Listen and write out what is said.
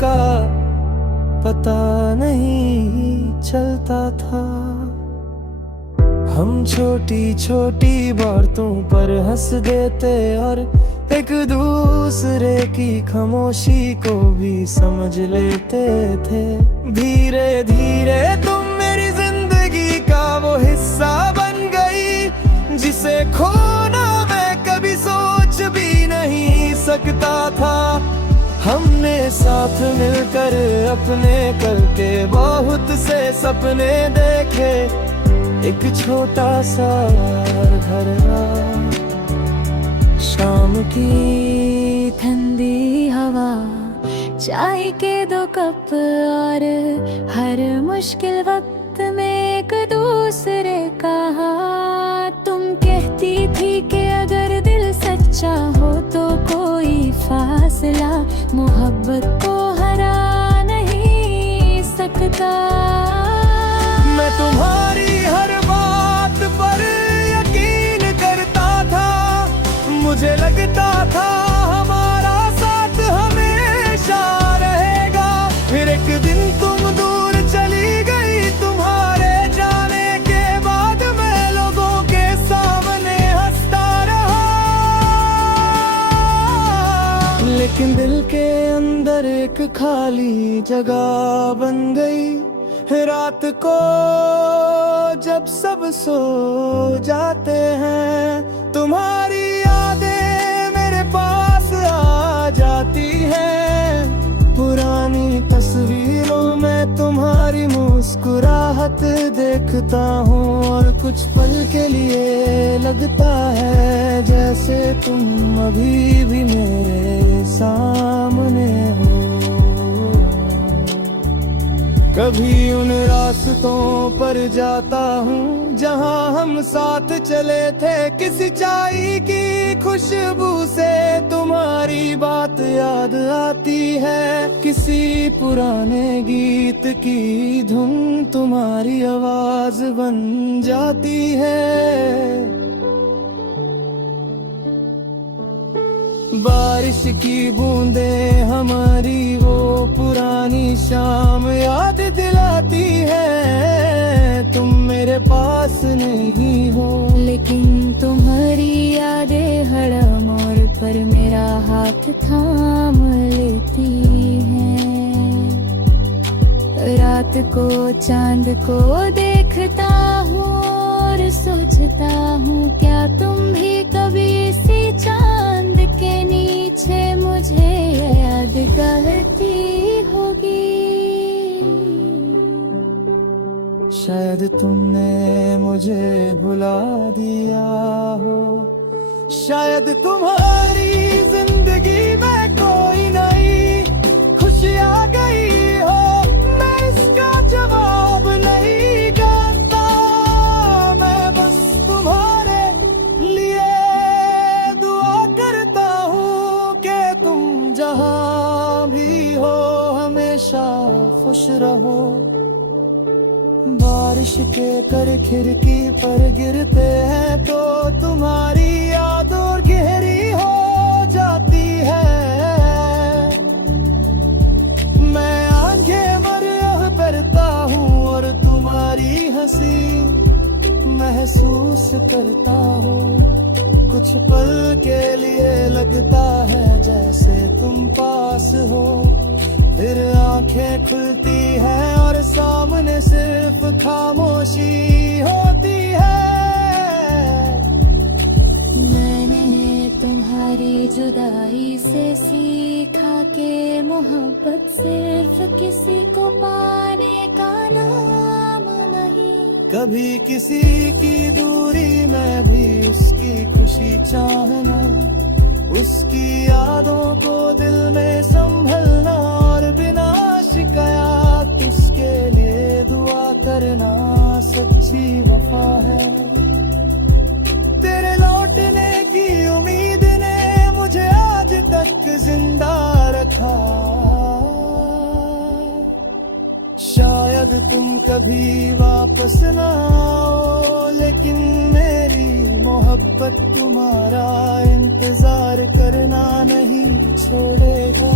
का पता नहीं चलता था। हम छोटी छोटी बातों पर हंस देते और एक दूसरे की खामोशी को भी समझ लेते थे। धीरे धीरे तुम मेरी जिंदगी का वो हिस्सा बन गई जिसे खोना मैं कभी सोच भी नहीं सकता था। हमने साथ मिलकर अपने कल के बहुत से सपने देखे। एक छोटा सा घर, शाम की ठंडी हवा, चाय के 2 कप और हर मुश्किल वक्त में एक दूसरे का हाथ। तुम कहती थी कि अगर दिल सच्चा हो तो कोई फासला मोहब्बत को हरा नहीं सकता। मैं तुम्हारी हर बात पर यकीन करता था। मुझे लगता था हमारा साथ हमेशा रहेगा। फिर एक दिन तुम दूर चली गई। तुम्हारे जाने के बाद मैं लोगों के सामने हंसता रहा, लेकिन दिल के अंदर एक खाली जगह बन गई। रात को जब सब सो जाते हैं तुम्हारी यादें मेरे पास आ जाती हैं। पुरानी तस्वीरों में तुम्हारी मुस्कुराहट देखता हूँ और कुछ पल के लिए लगता है जैसे तुम अभी भी मेरे सामने हो। कभी उन रास्तों पर जाता हूँ जहाँ हम साथ चले थे। किसी चाय की खुशबू से तुम्हारी बात याद आती है। किसी पुराने गीत की धुन तुम्हारी आवाज बन जाती है। बारिश की बूंदें हमारी वो पुरानी शाम याद दिलाती है। तुम मेरे पास नहीं हो, लेकिन तुम्हारी यादें हर मोड़ पर मेरा हाथ थाम लेती हैं। रात को चांद को देखता हूँ और सोचता हूँ क्या तुम भी कभी इसी चांद के नीचे मुझे याद करती होगी। शायद तुमने मुझे भुला दिया हो। शायद तुम्हारी जिंदगी में कोई नई खुशी आ गई हो। मैं इसका जवाब नहीं जानता। मैं बस तुम्हारे लिए दुआ करता हूँ कि तुम जहाँ भी हो हमेशा खुश रहो। बारिश के कर खिड़की पर गिरते हैं तो तुम्हारी याद और गहरी हो जाती है। मैं आंखें मरह करता हूँ और तुम्हारी हंसी महसूस करता हूँ। कुछ पल के लिए लगता है जैसे तुम पास हो। फिर आंखें खुलती हैं और सामने सिर्फ खामोशी होती है। मैंने तुम्हारी जुदाई से सीखा कि मोहब्बत सिर्फ किसी को पाने का नाम नहीं। कभी किसी की दूरी में भी उसकी खुशी चाहना, उसकी यादों को दिल में संभलना और बिना शिकायत उसके लिए दुआ करना सच्ची वफा है। तेरे लौटने की उम्मीद ने मुझे आज तक जिंदा रखा। शायद तुम कभी वापस ना आओ, लेकिन मेरी मोहब्बत तुम्हारा इंतजार करना नहीं छोड़ेगा।